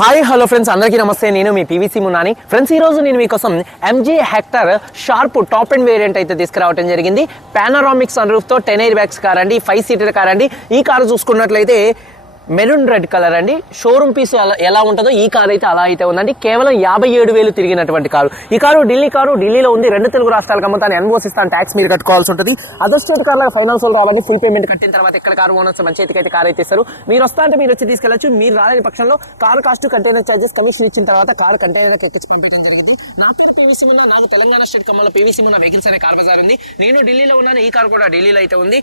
Hi hello friends అందరికీ నమస్తే. నేను మీ పీవీసీ మున్నాని ఫ్రెండ్స్ ఈరోజు నేను మీకోసం MG Hector sharp top and variant అయితే తీసుకురావడం జరిగింది. పానరామిక్స్ సన్ రూఫ్తో టెన్ ఎయిర్ బ్యాగ్స్ కార్ అండి ఫైవ్ సీటర్ కార్ అండి. ఈ కారు చూసుకున్నట్లయితే మెరూన్ రెడ్ కలర్ అండి. షోరూమ్ పీస్ ఎలా ఉంటుందో ఈ కార్ అయితే అలా అయితే ఉందండి. కేవలం యాభై ఏడు వేలు తిరిగినటువంటి కారు. ఈ కారు ఢిల్లీ కారు ఢిల్లీలో ఉంది. రెండు తెలుగు రాష్ట్రాలకు అమ్ముతాను. ఎన్ఓస్ ఇస్తాను ట్యాక్స్ మీరు కట్టుకోవాల్సి ఉంటుంది. అదర్ స్టేట్ కార్ల ఫైనాన్స్ వాళ్ళు రావాలి. ఫుల్ పేమెంట్ కట్టిన తర్వాత ఇక్కడ కారు ఓనర్స్ మన చేతికి అయితే కార్ అయితే ఇస్తారు. మీరు వస్తా అంటే మీరు వచ్చి తీసుకెళ్ళచ్చు. మీరు రాలేని పక్షంలో car cost container charges commission ఇచ్చిన తర్వాత కారు కంటైనర్ ఎక్కించి పంపించడం జరిగింది. నా పేరు పీవీసీ మున్నా నాకు తెలంగాణ స్టేట్ కమ్మలో పీవీసీ మున్నా వెహికల్స్ అనే కార్ బజార్ ఉంది. నేను ఢిల్లీలో ఉన్నాను. ఈ కారు కూడా ఢిల్లీలో అయితే ఉంది.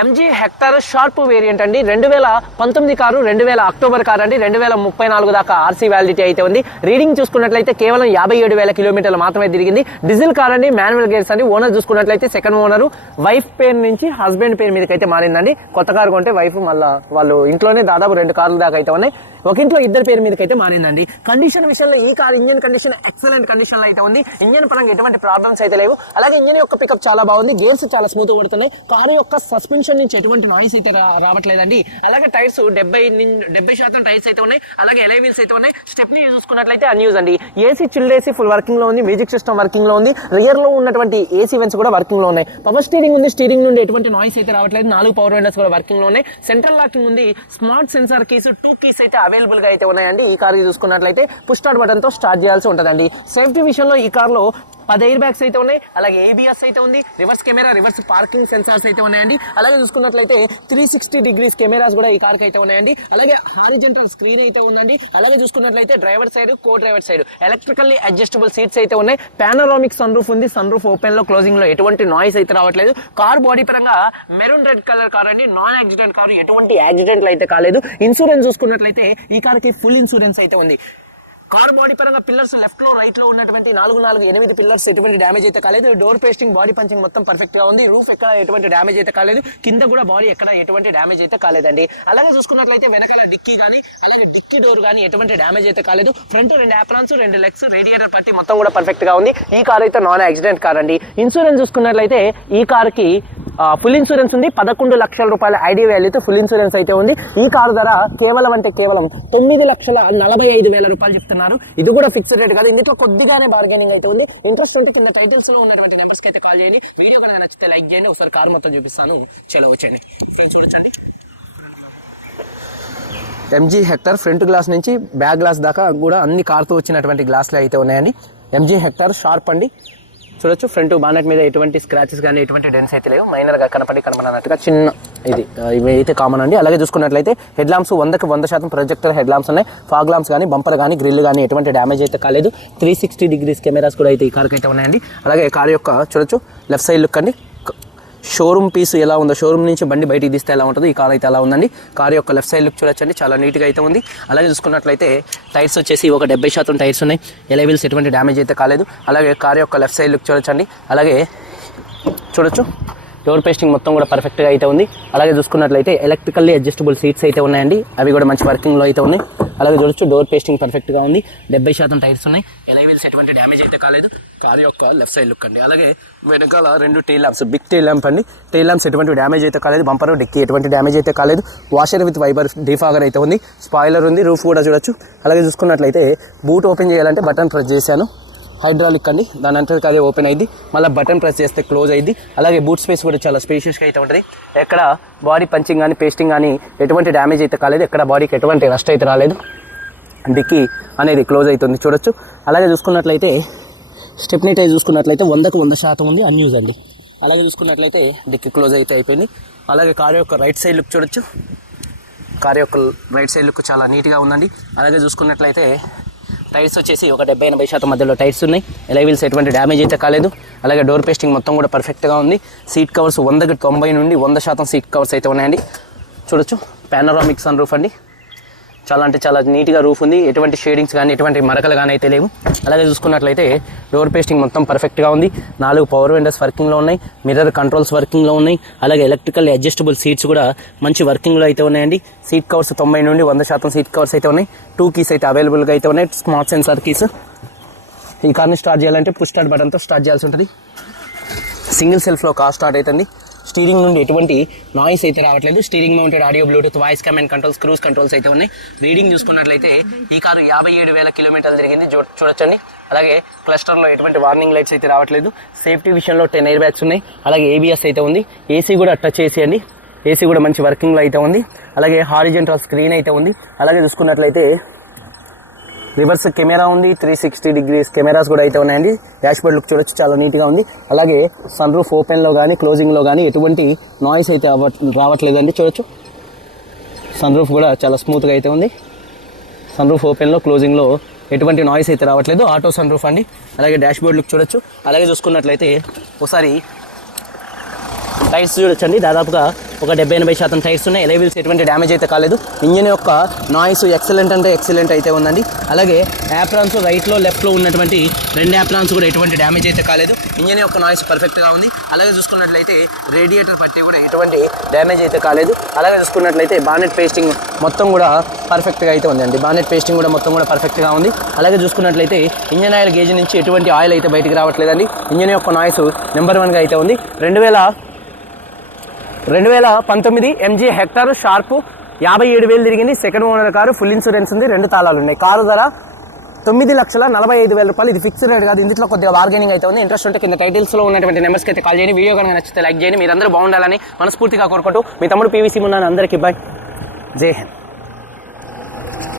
ఎంజీ హెక్టర్ షార్ప్ వేరియంట్ అండి. రెండు వేల పంతొమ్మిది కారు రెండు వేల అక్టోబర్ కారు అండి. రెండు వేల ముప్పై నాలుగు దాకా ఆర్సీ వ్యాలిడిటీ అయితే ఉంది. రీడింగ్ చూసుకున్నట్లయితే కేవలం యాభై ఏడు వేల కిలోమీటర్లు మాత్రమే తిరిగింది. డీజిల్ కార్ అండి మాన్యువల్ గేర్స్ అండి. ఓనర్ చూసుకున్నట్లయితే సెకండ్ ఓనర్ వైఫ్ పేరు నుంచి హస్బెండ్ పేరు మీదకి అయితే మారిందండి. కొత్త కారు కొంటే వైఫ్ మళ్ళీ వాళ్ళు ఇంట్లోనే దాదాపు రెండు కార్లు దాకా అయితే ఉన్నాయి. ఒక ఇంట్లో ఇద్దరు పేరు మీదకి అయితే మారిందండి. కండిషన్ విషయంలో ఈ కార్ ఇంజన్ కండిషన్ ఎక్సలెంట్ కండిషన్లో అయితే ఉంది. ఇంజన్ పరంగా ఎటువంటి ప్రాబ్లమ్స్ అయితే లేవు. అలాగే ఇంజన్ యొక్క పికప్ చాలా బాగుంది. గేర్స్ చాలా స్మూత్ పడుతున్నాయి. కారు యొక్క సస్పెన్షన్ నుంచి ఎటువంటి నాయిస్ అయితే రావట్లేదండి. అలాగే టైర్స్ డెబ్బై డెబ్బై శాతం టైర్స్ అయితే ఉన్నాయి. అలాగే ఎలై వీల్స్ అయితే ఉన్నాయి. స్టెప్ని చూసుకున్నట్లయితే అన్యూస్ అండి. ఏసీ చిల్డ్ ఏసీ ఫుల్ వర్కింగ్లో ఉంది. మ్యూజిక్ సిస్టమ్ వర్కింగ్లో ఉంది. రియర్లో ఉన్నటువంటి ఏసీ వెన్స్ కూడా వర్కింగ్లో ఉన్నాయి. పవర్ స్టీరింగ్ ఉంది. స్టీరింగ్ నుండి ఎటువంటి నాయిస్ అయితే రావట్లేదు. నాలుగు పవర్ విండోస్ కూడా వర్కింగ్లో ఉన్నాయి. సెంట్రల్ లాకింగ్ ఉంది. Smart sensor keys two keys అయితే అవైలబుల్గా అయితే ఉన్నాయండి. ఈ కార్ చూసుకున్నట్లయితే పుష్ స్టార్ట్ బటన్తో స్టార్ట్ చేయాల్సి ఉంటుందండి. సేఫ్టీ విషయంలో ఈ కార్లో పది ఎయిర్ బ్యాగ్స్ అయితే ఉన్నాయి అలాగే ఏబిఎస్ అయితే ఉంది reverse camera reverse parking sensors అయితే ఉన్నాయండి. అలాగే చూసుకున్నట్లయితే త్రీ సిక్స్టీ డిగ్రీస్ కెమెరాస్ కూడా ఈ కార్కి అయితే ఉన్నాయండి. అలాగే హారిజెంటల్ స్క్రీన్ అయితే ఉందండి. అలాగే చూసుకున్నట్లయితే driver side co driver side electrically adjustable seats అయితే ఉన్నాయి. పానరామిక్ సన్ రూఫ్ ఉంది. సన్ రూఫ్ ఓపెన్లో క్లోజింగ్లో ఎటువంటి నాయిస్ అయితే రావట్లేదు. కార్ బాడీ పరంగా మెరూన్ రెడ్ కలర్ కార్ అండి. నాన్ యాక్సిడెంట్ కార్ ఎటువంటి యాక్సిడెంట్లు అయితే కాలేదు. ఇన్సూరెన్స్ చూసుకున్నట్లయితే ఈ కార్కి ఫుల్ ఇన్సూరెన్స్ అయితే ఉంది. కార్ బాడీ పరంగా పిల్లర్స్ లెఫ్ట్లో రైట్లో ఉన్నటువంటి నాలుగు నాలుగు ఎనిమిది పిల్లర్స్ ఎటువంటి డ్యామేజ్ అయితే కాలేదు. డోర్ పేస్టింగ్ బాడీ పంచింగ్ మొత్తం పర్ఫెక్ట్గా ఉంది. రూఫ్ ఎక్కడ ఎటువంటి డ్యామేజ్ అయితే కాలేదు. కింద కూడా బాడీ ఎక్కడ ఎటువంటి డ్యామేజ్ అయితే కాలేదండి. అలాగే చూసుకున్నట్లయితే వెనకాల డిక్కీ కానీ అలాగే డిక్కీ డోర్ కానీ ఎటువంటి డ్యామేజ్ అయితే కాలేదు. ఫ్రంట్ రెండు యాప్రాన్స్ రెండు లెగ్స్ రేడియేటర్ పట్టి మొత్తం కూడా పర్ఫెక్ట్గా ఉంది. ఈ కార్ అయితే నాన్ యాక్సిడెంట్ కార్ అండి. ఇన్సూరెన్స్ చూసుకున్నట్లయితే ఈ కార్కి ఫుల్ ఇన్సూరెన్స్ ఉంది. పదకొండు లక్షల రూపాయల ఐడి వాల్యూతో ఫుల్ ఇన్సూరెన్స్ అయితే ఉంది. ఈ కారు ధర కేవలం అంటే కేవలం తొమ్మిది లక్షల నలభై ఐదు వేల రూపాయలు చెప్తున్నారు. ఇది కూడా ఫిక్స్డ్ రేట్ కాదు. ఇందులో కొద్దిగానే బార్గెనింగ్ అయితే ఉంది. ఇంట్రెస్ట్ ఉంటే కింద టైటిల్స్లో ఉన్నటువంటి నెంబర్స్కి అయితే కాల్ చేయండి. వీడియో కనుక నచ్చితే లైక్ చేయండి. ఒకసారి కార్ మొత్తం చూపిస్తాను. చలో వచ్చేయండి. చూడండి ఎంజీ హెక్టర్ ఫ్రంట్ గ్లాస్ నుంచి బ్యాక్ గ్లాస్ దాకా కూడా అన్ని కార్తో వచ్చినటువంటి గ్లాసులు అయితే ఉన్నాయండి. ఎంజీ హెక్టర్ షార్ప్ అండి. చూడొచ్చు. ఫ్రంట్ బానెట్ మీద ఎటువంటి స్క్రాచెస్ కానీ ఎటువంటి డెన్స్ అయితే లేవు. మైనర్గా కనపడి కనపడినట్టుగా చిన్న ఇది ఇవి అయితే కామన్ అండి. అలాగే చూసుకున్నట్లయితే హెడ్ లాంప్స్ వందకి వంద శాతం ప్రొజెక్టర్ హెడ్ లాంప్స్ ఉన్నాయి. ఫాగ్ లాంప్స్ కానీ బంపర్ కానీ గ్రిల్ కానీ ఎటువంటి డ్యామేజ్ అయితే కాలేదు. త్రీ సిక్స్టీ డిగ్రీస్ కెమెరాస్ కూడా అయితే ఈ కార్కి అయితే ఉన్నాయండి. అలాగే కార్ యొక్క చూడొచ్చు లెఫ్ట్ సైడ్ లుక్ అండి. షోరూమ్ పీస్ ఎలా ఉందో షోరూమ్ నుంచి బండి బయటికి తీస్తే ఎలా ఉంటుందో ఈ కార్ అయితే అలా ఉందండి. కార్ యొక్క లెఫ్ట్ సైడ్ లుక్ చూడొచ్చండి. చాలా నీట్గా అయితే ఉంది. అలాగే చూసుకున్నట్లయితే టైర్స్ వచ్చేసి ఒక డెబ్బై శాతం టైర్స్ ఉన్నాయి. ఎలైవిల్స్ ఎటువంటి డ్యామేజ్ అయితే కాలేదు. అలాగే కార్ యొక్క లెఫ్ట్ సైడ్ లుక్ చూడొచ్చండి. అలాగే చూడొచ్చు. డోర్ పేస్టింగ్ మొత్తం కూడా పర్ఫెక్ట్గా అయితే ఉంది. అలాగే చూసుకున్నట్లయితే ఎలక్ట్రికల్లీ అడ్జస్టబుల్ సీట్స్ అయితే ఉన్నాయండి. అవి కూడా మంచి వర్కింగ్లో అయితే ఉన్నాయి. అలాగే చూడొచ్చు డోర్ పేస్టింగ్ పర్ఫెక్ట్గా ఉంది. డెబ్బై శాతం టైర్స్ ఉన్నాయి. ఎలైవిల్స్ ఎటువంటి డ్యామేజ్ అయితే కాలేదు. కార్ యొక్క లెఫ్ట్ సైడ్ లుక్ అండి. అలాగే వెనకాల రెండు tail lamps big tail lamp అండి. టైల్ ల్యాంప్స్ ఎటువంటి డ్యామేజ్ అయితే కాలేదు. బంపర్ డిక్కి ఎటువంటి డ్యామేజ్ అయితే కాలేదు. వాషర్ విత్ వైబర్ డిఫాగర్ అయితే ఉంది. స్పాయిలర్ ఉంది రూఫ్ కూడా చూడొచ్చు. అలాగే చూసుకున్నట్లయితే బూట్ ఓపెన్ చేయాలంటే బటన్ ప్రెస్ చేశాను. హైడ్రాలిక్ అండి. దాని అంతటికి అదే ఓపెన్ అయింది. మళ్ళీ బటన్ ప్రెస్ చేస్తే క్లోజ్ అయింది. అలాగే బూట్ స్పేస్ కూడా చాలా స్పేషియస్గా అయితే ఉంటుంది. ఎక్కడ బాడీ పంచింగ్ కానీ పేస్టింగ్ కానీ ఎటువంటి డ్యామేజ్ అయితే కాలేదు. ఎక్కడ బాడీకి ఎటువంటి రస్ట్ అయితే రాలేదు. డిక్కీ అనేది క్లోజ్ అవుతుంది. చూడొచ్చు. అలాగే చూసుకున్నట్లయితే స్టెప్నీ టైర్ చూసుకున్నట్లయితే వందకు వంద శాతం ఉంది అన్యూజ్ అండి. అలాగే చూసుకున్నట్లయితే డిక్కి క్లోజ్ అయితే అయిపోయింది. అలాగే కారు యొక్క రైట్ సైడ్ లుక్ చూడొచ్చు. కారు యొక్క రైట్ సైడ్ లుక్ చాలా నీట్గా ఉందండి. అలాగే చూసుకున్నట్లయితే టైర్స్ వచ్చేసి ఒక డెబ్బై ఎనభై శాతం మధ్యలో టైర్స్ ఉన్నాయి. ఎలైవిల్స్ ఎటువంటి డ్యామేజ్ అయితే కాలేదు. అలాగే డోర్ పేస్టింగ్ మొత్తం కూడా పర్ఫెక్ట్గా ఉంది. సీట్ కవర్స్ వందకి తొంభై నుండి వంద శాతం సీట్ కవర్స్ అయితే ఉన్నాయండి. చూడొచ్చు. పానరామిక్ సన్ రూఫ్ అండి. చాలా అంటే చాలా నీట్గా రూఫ్ ఉంది. ఎటువంటి షేడింగ్స్ కానీ ఎటువంటి మరకలు కానీ అయితే లేవు. అలాగే చూసుకున్నట్లయితే డోర్ పేస్టింగ్ మొత్తం పర్ఫెక్ట్గా ఉంది. నాలుగు పవర్ విండోస్ వర్కింగ్లో ఉన్నాయి. మిర్రర్ కంట్రోల్స్ వర్కింగ్లో ఉన్నాయి. అలాగే ఎలక్ట్రికల్ అడ్జస్టబుల్ సీట్స్ కూడా మంచి వర్కింగ్లో అయితే ఉన్నాయండి. సీట్ కవర్స్ తొంభై నుండి వంద శాతం సీట్ కవర్స్ అయితే ఉన్నాయి. టూ కీస్ అయితే అవైలబుల్గా అయితే ఉన్నాయి. స్మార్ట్ సెన్సార్ కీస్ ఈ కార్ని స్టార్ట్ చేయాలంటే పుష్ స్టార్ట్ బటన్తో స్టార్ట్ చేయాల్సి ఉంటుంది. సింగిల్ సెల్ఫ్లో కార్ స్టార్ట్ అవుతుంది. స్టీరింగ్ నుండి ఎటువంటి నాయిస్ అయితే రావట్లేదు. Steering mounted audio Bluetooth voice command controls cruise controls అయితే ఉన్నాయి. రీడింగ్ చూసుకున్నట్లయితే ఈ కారు యాభై ఏడు వేల కిలోమీటర్లు తిరిగింది. చూ చూడొచ్చండి. అలాగే క్లస్టర్లో ఎటువంటి వార్నింగ్ లైట్స్ అయితే రావట్లేదు. సేఫ్టీ విషయంలో టెన్ ఎయిర్ బ్యాగ్స్ ఉన్నాయి. అలాగే ఏబిఎస్ అయితే ఉంది. ఏసీ కూడా టచ్ చేసి అండి ఏసీ కూడా మంచి వర్కింగ్లో అయితే ఉంది. అలాగే హారిజెంటల్ స్క్రీన్ అయితే ఉంది. అలాగే చూసుకున్నట్లయితే రివర్స్ కెమెరా ఉంది త్రీ సిక్స్టీ డిగ్రీస్ కెమెరాస్ కూడా అయితే ఉన్నాయండి. డాష్ బోర్డ్ లుక్ చూడొచ్చు చాలా నీట్గా ఉంది. అలాగే సన్ రూఫ్ ఓపెన్లో కానీ క్లోజింగ్లో కానీ ఎటువంటి నాయిస్ అయితే అవ్వ రావట్లేదండి చూడొచ్చు. సన్ రూఫ్ కూడా చాలా స్మూత్గా అయితే ఉంది. సన్ రూఫ్ ఓపెన్లో క్లోజింగ్లో ఎటువంటి నాయిస్ అయితే రావట్లేదు. ఆటో సన్ రూఫ్ అండి. అలాగే డాష్ బోర్డ్ లుక్ చూడొచ్చు. అలాగే చూసుకున్నట్లయితే ఒకసారి టైర్స్ చూడొచ్చండి. దాదాపుగా ఒక డెబ్బై ఎనభై శాతం టైర్స్ ఉన్నాయి. ఎలైవిల్స్ ఎటువంటి డ్యామేజ్ అయితే కాలేదు. ఇంజిన్ యొక్క నాయిస్ ఎక్సలెంట్ అంటే ఎక్సలెంట్ అయితే ఉందండి. అలాగే యాప్రాన్స్ రైట్లో లెఫ్ట్లో ఉన్నటువంటి రెండు యాప్రాన్స్ కూడా ఎటువంటి డ్యామేజ్ అయితే కాలేదు. ఇంజిన్ యొక్క నాయిస్ పర్ఫెక్ట్గా ఉంది. అలాగే చూసుకున్నట్లయితే రేడియేటర్ పట్టి కూడా ఎటువంటి డ్యామేజ్ అయితే కాలేదు. అలాగే చూసుకున్నట్లయితే బానెట్ పేస్టింగ్ మొత్తం కూడా పర్ఫెక్ట్గా అయితే ఉందండి. బానెట్ పేస్టింగ్ కూడా మొత్తం కూడా పర్ఫెక్ట్గా ఉంది. అలాగే చూసుకున్నట్లయితే ఇంజన్ ఆయిల్ గేజ్ నుంచి ఎటువంటి ఆయిల్ అయితే బయటికి రావట్లేదండి. ఇంజన్ యొక్క నాయిస్ నెంబర్ వన్గా అయితే ఉంది. రెండు వేల రెండు వేల పంతొమ్మిది ఎంజీ హెక్టార్ షార్ప్ యాభై ఏడు వేలు తిరిగింది. Second owner car full insurance ఉంది రెండు తాళాలు ఉన్నాయి. కారు ధర తొమ్మిది లక్షల నలభై ఐదు వేల రూపాయలు. ఇది ఫిక్స్డ్ రేట్ కాదు. ఇందులో కొద్దిగా బార్గెనింగ్ అయితే ఉంది. ఇంట్రెస్ట్ ఉంటే కింద టైటిల్స్లో ఉన్నటువంటి నెంబర్స్కి అయితే కాల్ చేయండి. వీడియో కనుక నచ్చితే లైక్ చేయండి. మీరందరూ బాగుండాలని మనస్ఫూర్తిగా కోరుకుంటూ మీ తమ్ముడు పీవీసీ ఉన్నాను అందరికీ బాయ్ జై హింద్.